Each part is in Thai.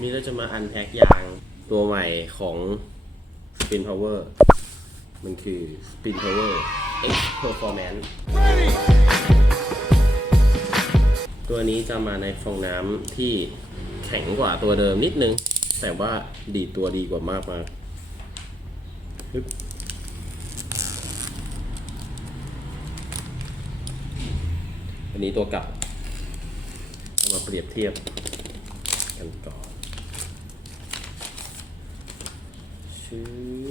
นี่เราจะมาอันแพ็กยางตัวใหม่ของ Spin Power มันคือ Spin Power X Performance ตัวนี้จะมาในฟองน้ำที่แข็งกว่าตัวเดิมนิดนึง แต่ว่าดีดตัวดีกว่ามากมากอันนี้ตัวก่าเอามาเปรียบเทียบกันก่อน ชื้อ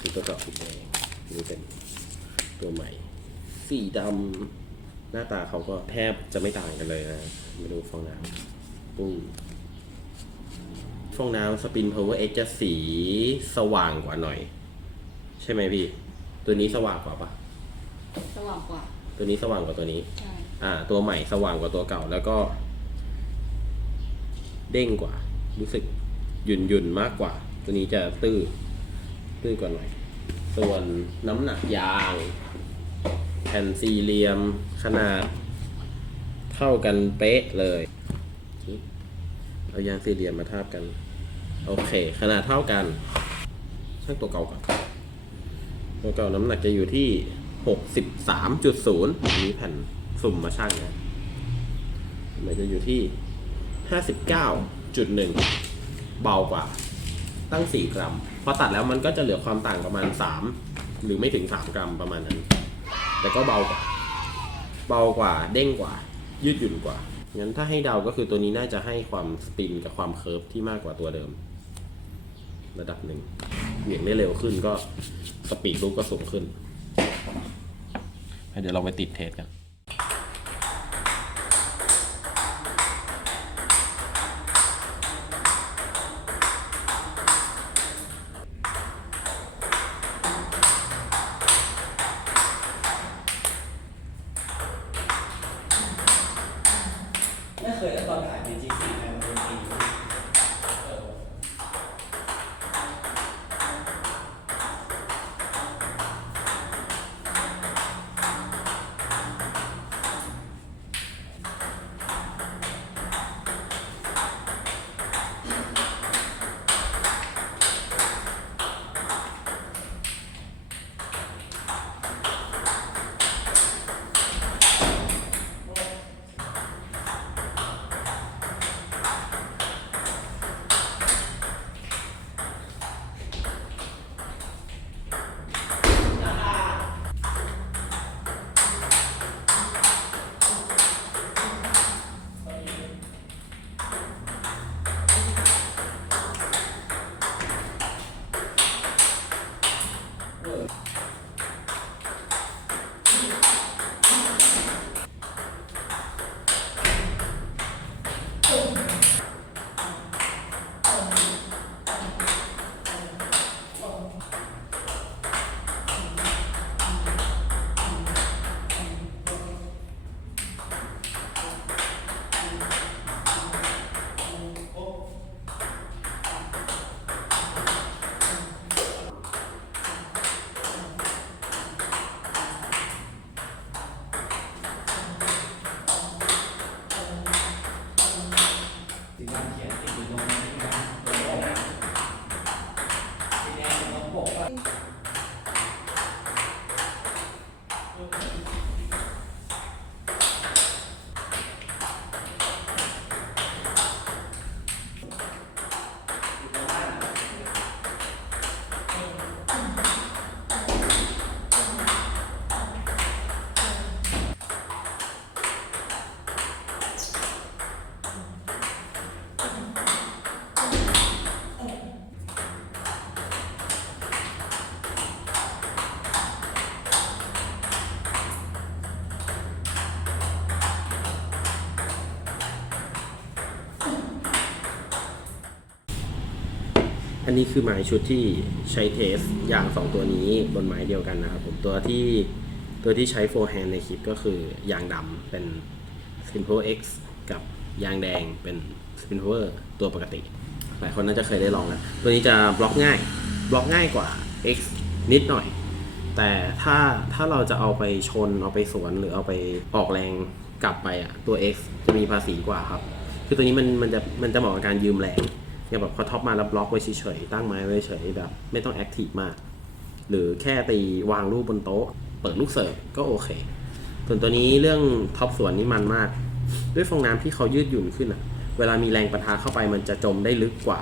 คือตัวเก่าสีแดงนี่เป็นตัวใหม่ สีดำหน้าตาเขาก็แทบจะไม่ต่างกันเลยนะมาดูฟองน้ำปุ้งฟองน้ำสปิน Power X จะสีสว่างกว่าหน่อย ใช่ไหมพี่ ตัวนี้สว่างกว่าปะสว่างกว่า ตัวนี้สว่างกว่าตัวนี้ ใช่ อ่า ตัวใหม่สว่างกว่าตัวเก่าแล้วก็ เด้งกว่า รู้สึก หยุ่นหยุ่นๆมากกว่า ตัวนี้จะตื้อตื้อกว่าหน่อย ส่วนน้ำหนักยางแผ่นสี่เหลี่ยมขนาดเท่ากันเป๊ะเลย เอายางสี่เหลี่ยมมาทาบกัน โอเค ขนาดเท่ากันช่างตัวเก่าก่อนตัวเก่าน้ำหนักจะอยู่ที่หกสิบสามจุดศูนย์นี้แผ่นสุ่มมาช่างนะมันจะอยู่ที่ห้าสิบเก้าจุดหนึ่ง เบากว่าตั้งสี่กรัม พอตัดแล้วมันก็จะเหลือความต่างประมาณสามหรือไม่ถึงสามกรัมประมาณนั้น แต่ก็เบากว่า เบากว่าเด้งกว่า ยืดหยุ่นกว่า งั้นถ้าให้เดาก็คือตัวนี้น่าจะให้ความสปินกับความเคิร์ฟที่มากกว่าตัวเดิม ระดับหนึ่งเหวี่ยงได้เร็วขึ้นก็สปีดลูกก็สูงขึ้น เดี๋ยวเราไปติดเทสกัน Okay. อันนี้คือไม้ชุดที่ใช้เทสยางสองตัวนี้บนไม้เดียวกันนะครับผมตัวที่ตัวที่ใช้โฟร์แฮนในคลิปก็คือยางดำเป็น Simple X กับยางแดงเป็น Simple ตัวปกติ หลายคนน่าจะเคยได้ลองแล้วตัวนี้จะบล็อกง่ายบล็อกง่ายกว่า X นิดหน่อย แต่ถ้าถ้าเราจะเอาไปชน เอาไปสวนหรือเอาไปออกแรงกลับไปอะตัว X จะมีภาษีกว่าครับ คือตัวนี้มันมันจะมันจะเหมาะกับการยืมแรง ย่างแบบพอท็อปมาแล้วบล็อกไว้เฉยๆตั้งไม้ไว้เฉยๆแบบ ไม่ต้องแอคทีฟมาก หรือแค่ตีวางรูปบนโต๊ะ เปิดลูกเสิร์ฟก็โอเค ส่วนตัวนี้เรื่องท็อปสวนนี่มันมาก ด้วยฟองน้ำที่เขายืดหยุ่นขึ้นอะเวลามีแรงประทะเข้าไปมันจะจมได้ลึกกว่า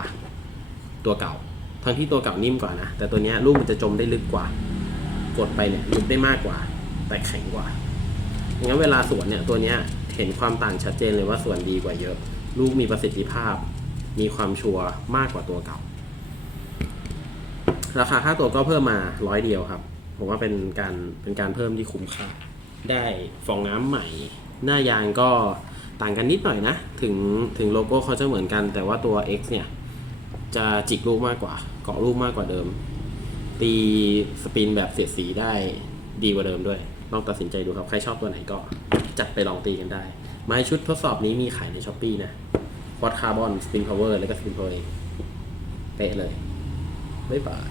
ตัวเก่า ทั้งที่ตัวเก่านิ่มกว่านะ แต่ตัวนี้ลูกมันจะจมได้ลึกกว่า กดไปเนี่ยลึกได้มากกว่า แต่แข็งกว่างั้นเวลาสวนเนี่ยตัวนี้เห็นความต่างชัดเจนเลยว่าสวนดีกว่าเยอะ ลูกมีประสิทธิภาพ มีความชัวร์มากกว่าตัวเก่า ราคาค่าตัวก็เพิ่มมาร้อยเดียวครับ ผมว่าเป็นการเป็นการเพิ่มที่คุ้มค่า ได้ฟองน้ำใหม่ หน้ายางก็ต่างกันนิดหน่อยนะ ถึงถึงโลโก้เขาจะเหมือนกัน แต่ว่าตัว X เนี่ย จะจิกลูกมากกว่า เกาะลูกมากกว่าเดิม ตีสปินแบบเสียดสีได้ดีกว่าเดิมด้วย ลองตัดสินใจดูครับ ใครชอบตัวไหนก็จัดไปลองตีกันได้ ไม้ชุดทดสอบนี้มีขายในช้อปปีนะ ควอดคาร์บอนสปินพาวเวอร์แล้วก็สปินพาวเวอร์เป๊ะเลยบ๊ายบาย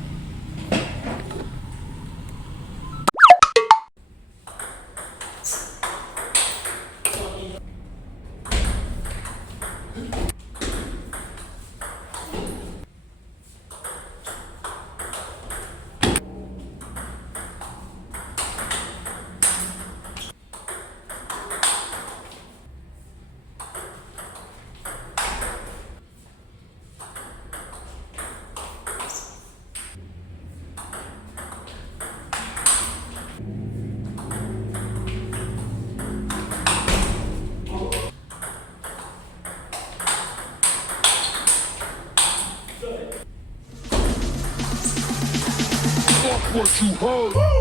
what you heard.